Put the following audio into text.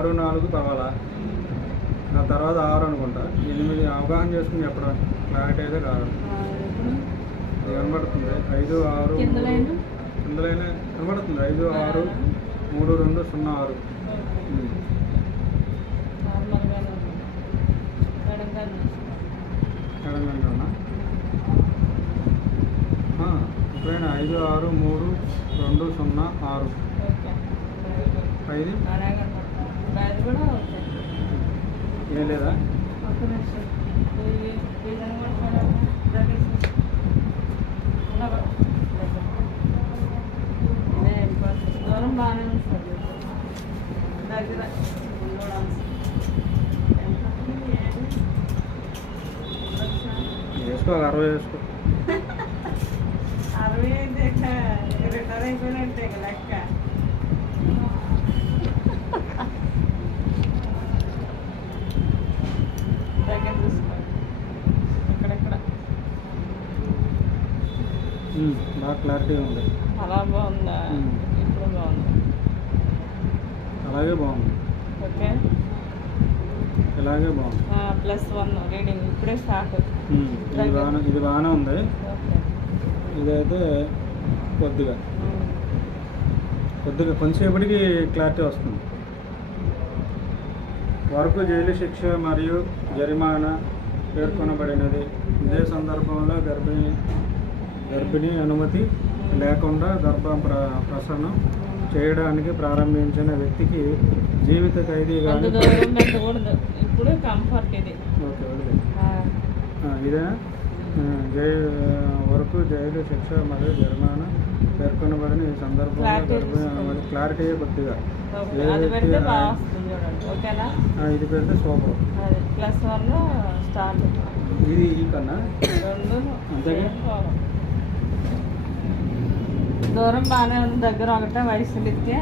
ఆరు నాలుగు కావాలా? ఆ తర్వాత ఆరు అనుకుంటా. ఎనిమిది అవగాహన చేసుకుని చెప్పడం క్లారిటీ అయితే కాదు కనబడుతుంది ఐదు ఆరు కింద మూడు. లైన్ కింద లైన్ కనబడుతుంది ఐదు ఆరు. మూడు రెండు సున్నా ఆరు. ఇప్పుడైనా ఐదు ఆరు మూడు రెండు సున్నా ఆరు. ఐదు? అది కూడా ఏం లేదా? ఒక్క నిమిషం. దూరం బాగానే ఉంది సార్. దగ్గర? వేసుకో అరవై వేసుకో. అరవై అయితే రిటైర్ అయిపోయినట్టే లెక్క. బాగా క్లారిటీ ఉంది. అలా బాగుందా. ఇప్పుడు బాగుంది. అలాగే బాగుంది. ఓకే. ఇలాగే బాగుంది. ప్లస్ వన్ రీడింగ్ ఇప్పుడే స్టార్ట్ ఇది బాగానే ఇది బాగానే ఉంది. ఇదైతే కొద్దిగా. కొద్దిగా కొంచెంసేపటికి క్లారిటీ వస్తుంది. వరకు జైలు శిక్ష మరియు జరిమానా పేర్కొనబడినది. ఇదే సందర్భంలో గర్భిణి గర్భిణీ అనుమతి లేకుండా గర్భ ప్ర ప్రసరణం చేయడానికి ప్రారంభించిన వ్యక్తికి జీవిత ఖైదీ ఇప్పుడు కంఫర్ట్ ఇది. ఓకే ఆ, జై వరకు జైలు శిక్ష మరియు జరిమానా పేర్కొనబడిన ఈ సందర్భంలో క్లారిటీ కొద్దిగా. ఇది పెడితే సూపర్. ప్లస్ వన్ ఇది ఈ కన్నా? అంతేగా? దూరం బాగానే ఉంది దగ్గర ఒకటే వయసు నిత్య.